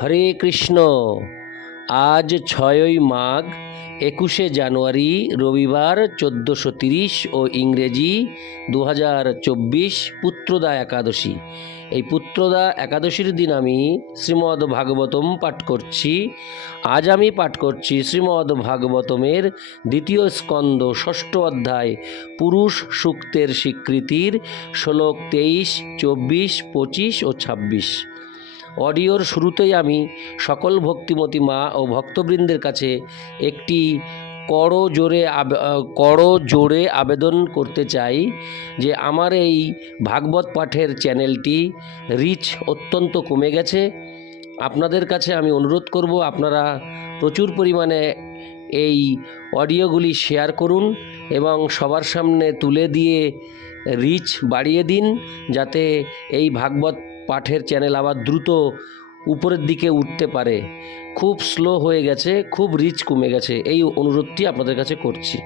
হরে কৃষ্ণ। আজ ছয়ই মাঘ, একুশে জানুয়ারি, রবিবার চোদ্দোশো তিরিশ ও ইংরেজি দু হাজার চব্বিশ পুত্রদা একাদশী। এই পুত্রদা একাদশীর দিন আমি শ্রীমদ্ ভাগবতম পাঠ করছি। আজ আমি পাঠ করছি শ্রীমদ্ ভাগবতমের দ্বিতীয় স্কন্দ ষষ্ঠ অধ্যায়, পুরুষ সূক্তের স্বীকৃতির শ্লোক তেইশ, চব্বিশ, পঁচিশ ও ছাব্বিশ। অডিওর শুরুতেই আমি সকল ভক্তিমতী মা ও ভক্তবৃন্দের কাছে একটি করো জোরে করো জোরে আবেদন করতে চাই যে আমার এই ভাগবত পাঠের চ্যানেলটি রিচ অত্যন্ত কমে গেছে। আপনাদের কাছে আমি অনুরোধ করব আপনারা প্রচুর পরিমাণে এই অডিওগুলি শেয়ার করুন এবং সবার সামনে তুলে দিয়ে রিচ বাড়িয়ে দিন যাতে এই ভাগবত পাঠের চ্যানেল আবার দ্রুত উপরের দিকে উঠতে পারে। খুব স্লো হয়ে গেছে, খুব রিচ কমে গেছে। এই অনুরোধটি আপনাদের কাছে করছি।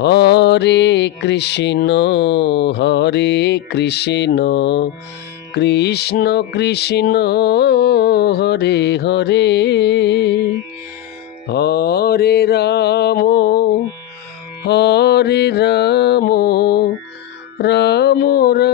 হরে কৃষ্ণ হরে কৃষ্ণ কৃষ্ণ কৃষ্ণ, হরে হরে হরে রাম হরে রাম রাম রাম।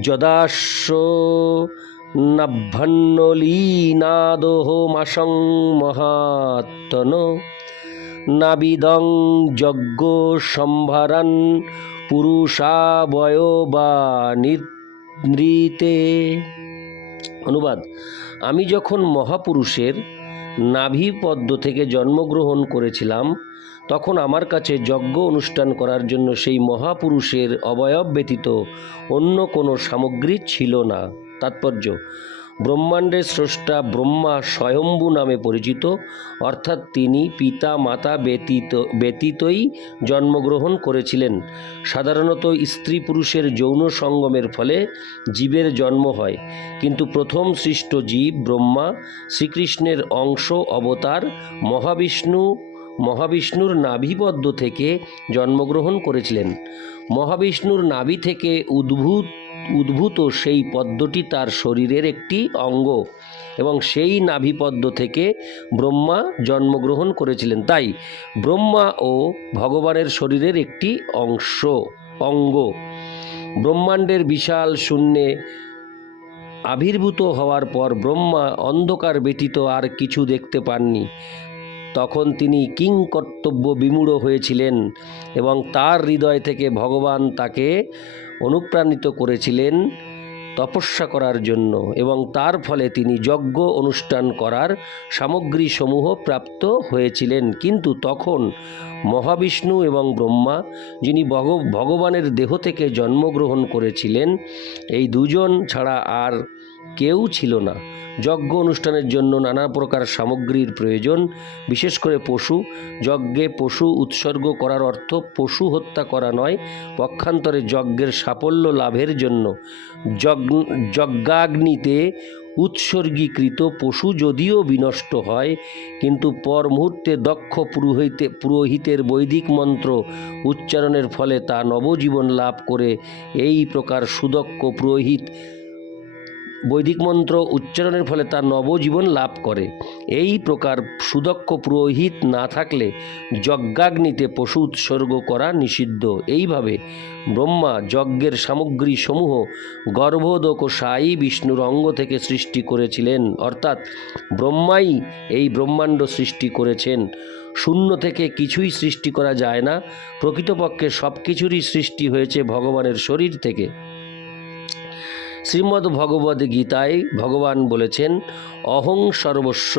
যদাস্য নভ্যন্নলীনাদোহ মাসং মহাত্তন নাবিদং যজ্ঞ সম্ভারান পুরুষাবয়বা নৃতে অনুবাদ, আমি যখন মহাপুরুষের নাভি পদ্ম থেকে জন্মগ্রহণ করেছিলাম তখন আমার কাছে যজ্ঞ অনুষ্ঠান করার জন্য সেই মহাপুরুষের অবয়ব ব্যতীত অন্য কোনো সামগ্রী ছিল না। তাৎপর্য ব্রহ্মাণ্ডের স্রষ্টা ব্রহ্মা স্বয়ম্ভু নামে পরিচিত, অর্থাৎ তিনি পিতা মাতা ব্যতীত, ব্যতীতই জন্মগ্রহণ করেছিলেন। সাধারণত স্ত্রী পুরুষের যৌন সঙ্গমের ফলে জীবের জন্ম হয়, কিন্তু প্রথম সৃষ্ট জীব ব্রহ্মা শ্রীকৃষ্ণের অংশ অবতার মহাবিষ্ণু মহাবিষ্ণুর নাভিপদ্ম থেকে জন্মগ্রহণ করেছিলেন। মহাবিষ্ণুর নাভি থেকে উদ্ভূত উদ্ভূত সেই পদ্মটি তার শরীরের একটি অঙ্গ এবং সেই নাভিপদ্ম থেকে ব্রহ্মা জন্মগ্রহণ করেছিলেন। তাই ব্রহ্মা ও ভগবানের শরীরের একটি অংশ, অঙ্গ। ব্রহ্মাণ্ডের বিশাল শূন্যে আবির্ভূত হওয়ার পর ব্রহ্মা অন্ধকার ব্যতীত আর কিছু দেখতে পাননি। তখন তিনি কিং কর্তব্য বিমূঢ় হয়েছিলেন এবং তার হৃদয় থেকে ভগবান তাকে অনুপ্রাণিত করেছিলেন তপস্যা করার জন্য এবং তার ফলে তিনি যজ্ঞ অনুষ্ঠান করার সামগ্রীসমূহ প্রাপ্ত হয়েছিলেন। কিন্তু তখন মহাবিষ্ণু এবং ব্রহ্মা, যিনি ভগ, ভগবানের দেহ থেকে জন্মগ্রহণ করেছিলেন, এই দুজন ছাড়া আর কেউ ছিল না। যজ্ঞ অনুষ্ঠানের জন্য নানা প্রকার সামগ্রীর প্রয়োজন, বিশেষ করে পশু। যজ্ঞে পশু উৎসর্গ করার অর্থ পশু হত্যা করা নয়, পক্ষান্তরে যজ্ঞের সাফল্য লাভের জন্য। যজ্ঞ যজ্ঞাগ্নিতে উৎসর্গীকৃত পশু যদিও বিনষ্ট হয়, কিন্তু পর মুহূর্তে দক্ষ পুরোহিতে, পুরোহিতের বৈদিক মন্ত্র উচ্চারণের ফলে তা নবজীবন লাভ করে। এই প্রকার সুদক্ষ পুরোহিত বৈদিক মন্ত্র উচ্চারণের ফলে তার নবজীবন লাভ করে। এই প্রকার সুদক্ষ পুরোহিত না থাকলে যজ্ঞাগ্নিতে পশু উৎসর্গ করা নিষিদ্ধ। এইভাবে ব্রহ্মা যজ্ঞের সামগ্রী সমূহ গর্ভোদক সাই বিষ্ণুর অঙ্গ থেকে সৃষ্টি করেছিলেন। অর্থাৎ ব্রহ্মাই এই ব্রহ্মাণ্ড সৃষ্টি করেছেন। শূন্য থেকে কিছুই সৃষ্টি করা যায় না। প্রকৃতপক্ষে সব কিছুরই সৃষ্টি হয়েছে ভগবানের শরীর থেকে। শ্রীমদ্ ভগবদ গীতায় ভগবান বলেছেন, অহং সর্বস্ব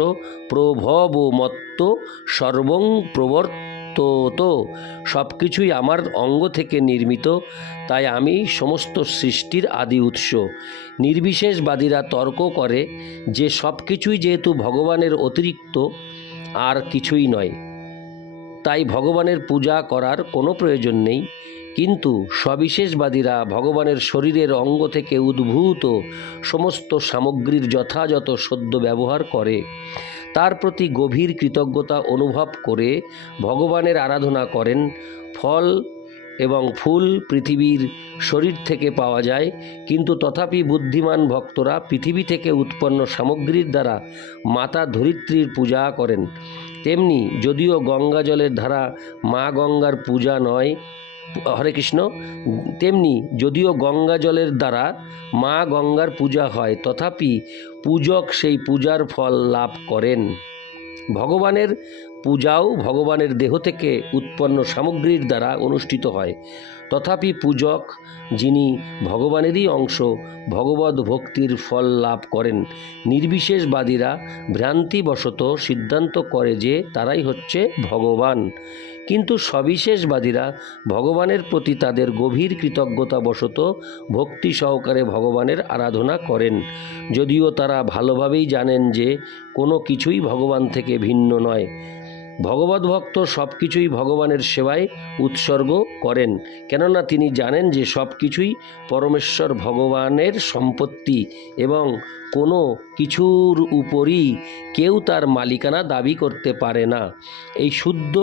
প্রভব মত্ত সর্বং প্রবর্ত তো সব কিছুই আমার অঙ্গ থেকে নির্মিত, তাই আমি সমস্ত সৃষ্টির আদি উৎস। নির্বিশেষবাদীরা তর্ক করে যে সব কিছুই যেহেতু ভগবানের অতিরিক্ত, আর কিছুই নয়। তাই ভগবানের পূজা করার কোনো প্রয়োজন নেই। কিন্তু সবিশেষবাদীরা ভগবানের শরীরের অঙ্গ থেকে উদ্ভূত সমস্ত সামগ্রীর যথাযথ সদ্য ব্যবহার করে। তার প্রতি গভীর কৃতজ্ঞতা অনুভব করে ভগবানের আরাধনা করেন। ফল এবং ফুল পৃথিবীর শরীর থেকে পাওয়া যায়, কিন্তু তথাপি বুদ্ধিমান ভক্তরা পৃথিবী থেকে উৎপন্ন সামগ্রীর দ্বারা মাতা ধরিত্রীর পূজা করেন। তেমনি যদিও গঙ্গা জলের ধারা মা গঙ্গার পূজা নয় হরে কৃষ্ণ, তেমনি যদিও গঙ্গা জলের দ্বারা মা গঙ্গার পূজা হয়, তথাপি পূজক সেই পূজার ফল লাভ করেন। ভগবানের পূজাও ভগবানের দেহ থেকে উৎপন্ন সামগ্রীর দ্বারা অনুষ্ঠিত হয়। তথাপি পূজক যিনি ভগবানেরই অংশ ভগবত ভক্তির ফল লাভ করেন। নির্বিশেষবাদীরা ভ্রান্তিবশত সিদ্ধান্ত করে যে তারাই হচ্ছে ভগবান। কিন্তু সবিশেষবাদীরা ভগবানের প্রতি তাদের গভীর কৃতজ্ঞতাবশত ভক্তি সহকারে ভগবানের আরাধনা করেন। যদিও তারা ভালোভাবেই জানেন যে কোনো কিছুই ভগবান থেকে ভিন্ন নয়। ভগবত ভক্ত সব কিছুই ভগবানের সেবায় উৎসর্গ করেন, কেননা তিনি জানেন যে সব কিছুই পরমেশ্বর ভগবানের সম্পত্তি এবং কোনো কিছুর উপরই কেউ তার মালিকানা দাবি করতে পারে না। এই শুদ্ধ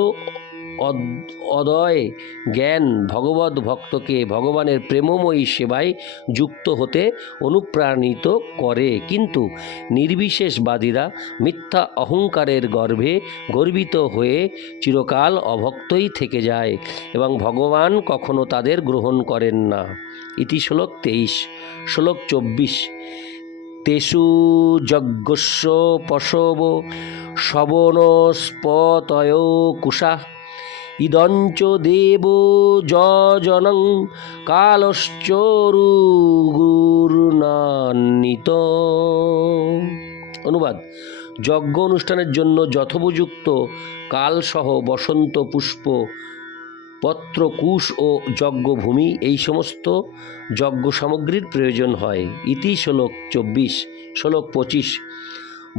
অদয় জ্ঞান ভগবত ভক্তকে ভগবানের প্রেমময়ী সেবায় যুক্ত হতে অনুপ্রাণিত করে। কিন্তু নির্বিশেষবাদীরা মিথ্যা অহংকারের গর্ভে গর্বিত হয়ে চিরকাল অভক্তই থেকে যায় এবং ভগবান কখনো তাদের গ্রহণ করেন না। ইতি শ্লোক তেইশ। শ্লোক চব্বিশ। তেষু যজ্ঞস্য পশব শবনস্পতয় কুশা ইদঞ্চ দেব যজনং কালশ্চরুগুর্নান্বিত অনুবাদ, যজ্ঞ অনুষ্ঠানের জন্য যথোপযুক্ত কালসহ বসন্ত পুষ্প পত্র কুশ ও যজ্ঞভূমি, এই সমস্ত যজ্ঞ সামগ্রীর প্রয়োজন হয়। ইতি শ্লোক চব্বিশ, শ্লোক পঁচিশ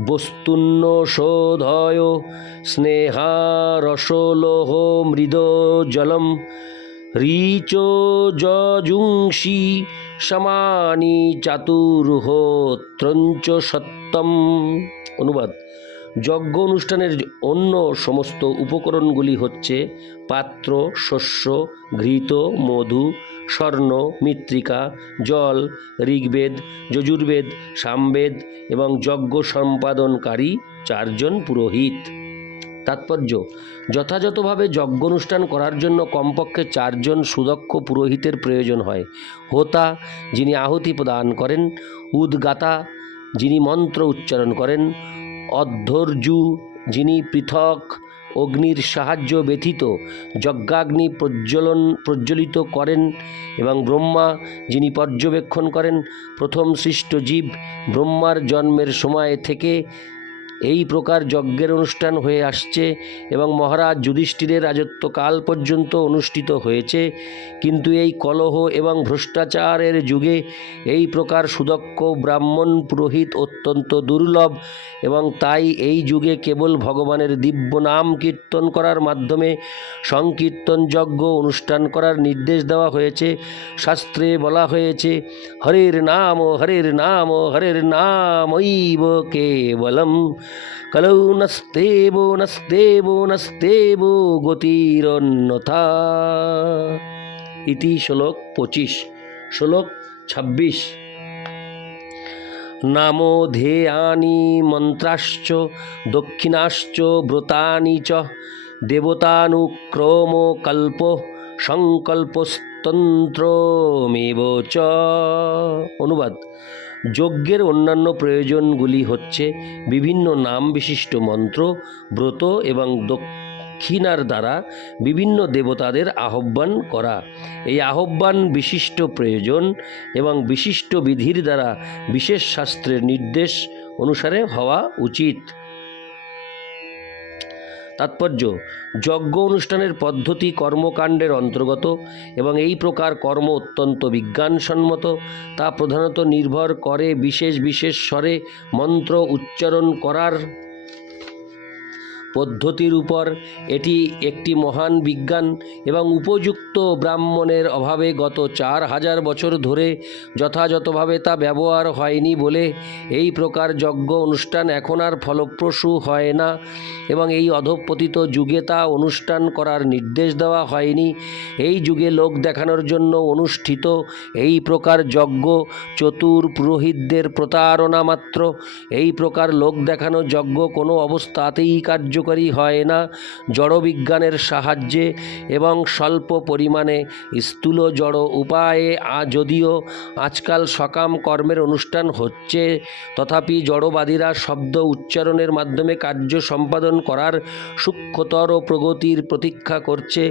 বস্তুন্ন শোধয় স্নেহারসলোহ মৃদ জলম ঋচ যজুংসি সমানি চাতুর্হোত্রঞ্চ সত্যম। অনুবাদ। যজ্ঞ অনুষ্ঠানের অন্য সমস্ত উপকরণগুলি হচ্ছে পাত্র, শস্য, ঘৃত, মধু স্বর্ণ, মৃত্তিকা, জল, ঋগ্বেদ, যজুর্বেদ, সামবেদ এবং যজ্ঞ সম্পাদনকারী চারজন পুরোহিত। তাৎপর্য, যথাযথভাবে যজ্ঞ অনুষ্ঠান করার জন্য কমপক্ষে চারজন সুদক্ষ পুরোহিতের প্রয়োজন হয়। হোতা, যিনি আহুতি প্রদান করেন, উদ্গাতা, যিনি মন্ত্র উচ্চারণ করেন অধ্যর্যু যিনি পৃথক অগ্নির সাহায্য ব্যথিত, যজ্ঞাগ্নি প্রজ্বলন, প্রজ্বলিত করেন এবং ব্রহ্মা, যিনি পর্যবেক্ষণ করেন, প্রথম সৃষ্ট জীব ব্রহ্মার জন্মের সময় থেকে এই প্রকার যজ্ঞের অনুষ্ঠান হয়ে আসছে এবং মহারাজ যুধিষ্ঠিরের রাজত্বকাল পর্যন্ত অনুষ্ঠিত হয়েছে। কিন্তু এই কলহ এবং ভ্রষ্টাচারের যুগে এই প্রকার সুদক্ষ ব্রাহ্মণ পুরোহিত অত্যন্ত দুর্লভ এবং তাই এই যুগে কেবল ভগবানের দিব্য নাম কীর্তন করার মাধ্যমে সংকীর্তন যজ্ঞ অনুষ্ঠান করার নির্দেশ দেওয়া হয়েছে। শাস্ত্রে বলা হয়েছে, হরের নাম হরের নাম, হরের নামৈব কেবলম। কলৌ নস্তেব নস্তেব নস্তেব গতিরন্যথা ইতি শ্লোক পঁচিশ শ্লোক ছাব্বিশ নামো ধেয়ানি মন্ত্রাশ্চ দক্ষিণাশ্চ ব্রতানি চ দেবতানুক্রম কল্প সংকল্পস্তন্ত্রমেব চ অনুবাদ যজ্ঞের অন্যান্য প্রয়োজনগুলি হচ্ছে বিভিন্ন নাম বিশিষ্ট মন্ত্র, ব্রত এবং দক্ষিণার দ্বারা বিভিন্ন দেবতাদের আহ্বান করা। এই আহ্বান বিশিষ্ট প্রয়োজন এবং বিশিষ্ট বিধির দ্বারা বিশেষ শাস্ত্রের নির্দেশ অনুসারে হওয়া উচিত। তাৎপর্য, যজ্ঞ অনুষ্ঠানের পদ্ধতি কর্মকাণ্ডের অন্তর্গত এবং এই প্রকার কর্ম অত্যন্ত বিজ্ঞানসম্মত তা প্রধানত নির্ভর করে বিশেষ বিশেষ স্বরে মন্ত্র উচ্চারণ করার পদ্ধতির উপর এটি একটি মহান বিজ্ঞান এবং উপযুক্ত ব্রাহ্মণের অভাবে গত চার হাজার বছর ধরে যথাযথভাবে তা ব্যবহার হয়নি বলে এই প্রকার যজ্ঞ অনুষ্ঠান এখন আর ফলপ্রসূ হয় না এবং এই অধঃপতিত যুগে তা অনুষ্ঠান করার নির্দেশ দেওয়া হয়নি। এই যুগে লোক দেখানোর জন্য অনুষ্ঠিত এই প্রকার যজ্ঞ চতুর পুরোহিতদের প্রতারণা মাত্র। এই প্রকার লোক দেখানো যজ্ঞ কোনো অবস্থাতেই কার্যকরী হয় না। জড়বিজ্ঞানের সাহায্যে এবং স্বল্প পরিমাণে স্থূল জড় উপায়ে যদিও আজকাল সকাম কর্মের অনুষ্ঠান হচ্ছে, তথাপি জড়বাদীরা শব্দ উচ্চারণের মাধ্যমে কার্য সম্পাদন করার সূক্ষ্মতর প্রগতির প্রতীক্ষা করছে,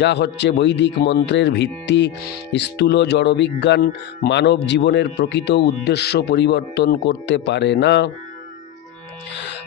যা হচ্ছে বৈদিক মন্ত্রের ভিত্তি। স্থূল জড়বিজ্ঞান মানব জীবনের প্রকৃত উদ্দেশ্য পরিবর্তন করতে পারে না।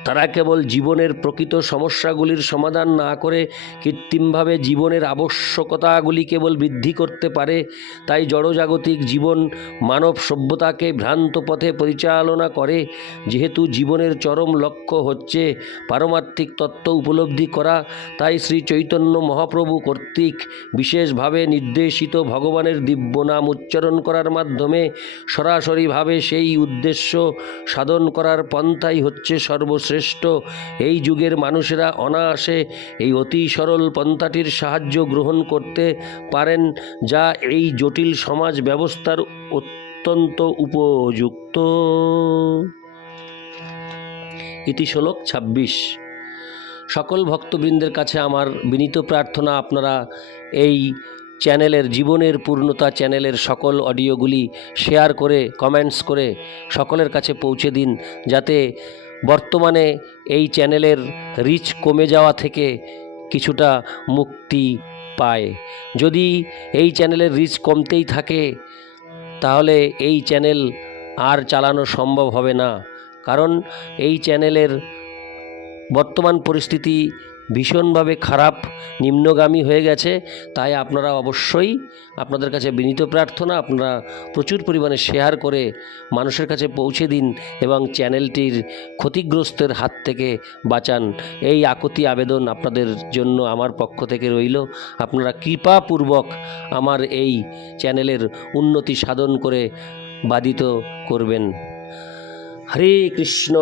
তারা কেবল জীবনের প্রকৃত সমস্যাগুলির সমাধান না করে কৃত্রিমভাবে জীবনের আবশ্যকতাগুলি কেবল বৃদ্ধি করতে পারে, তাই জড়জাগতিক জীবন মানব সভ্যতাকে ভ্রান্ত পথে পরিচালনা করে। যেহেতু জীবনের চরম লক্ষ্য হচ্ছে পারমার্থিক তত্ত্ব উপলব্ধি করা, তাই শ্রী চৈতন্য মহাপ্রভু কর্তৃক বিশেষভাবে নির্দেশিত ভগবানের দিব্য নাম উচ্চারণ করার মাধ্যমে সরাসরিভাবে সেই উদ্দেশ্য সাধন করার পন্থাই হচ্ছে সর্বশ্রেষ্ঠ। এই যুগের মানুষেরা অনায়াসে এই অতি সরল পন্থাটির সাহায্য গ্রহণ করতে পারেন, যা এই জটিল সমাজ ব্যবস্থার অত্যন্ত উপযুক্ত। ইতি ছাব্বিশ। সকল ভক্তবৃন্দের কাছে আমার বিনীত প্রার্থনা, আপনারা এই চ্যানেলের জীবনের পূর্ণতা চ্যানেলের সকল অডিওগুলি শেয়ার করে, কমেন্টস করে সকলের কাছে পৌঁছে দিন, যাতে বর্তমানে এই চ্যানেলের রিচ কমে যাওয়া থেকে কিছুটা মুক্তি পায়। যদি এই চ্যানেলের রিচ কমতেই থাকে, তাহলে এই চ্যানেল আর চালানো সম্ভব হবে না। কারণ এই চ্যানেলের বর্তমান পরিস্থিতি ভীষণভাবে খারাপ নিম্নগামী হয়ে গেছে, তাই আপনারা অবশ্যই আপনাদের কাছে বিনীত প্রার্থনা, আপনারা প্রচুর পরিমাণে শেয়ার করে মানুষের কাছে পৌঁছে দিন এবং চ্যানেলটির ক্ষতিগ্রস্তের হাত থেকে বাঁচান। এই আকতি আবেদন আপনাদের জন্য আমার পক্ষ থেকে রইল। আপনারা কৃপাপূর্বক আমার এই চ্যানেলের উন্নতি সাধন করে বাধিত করবেন। হরে কৃষ্ণ।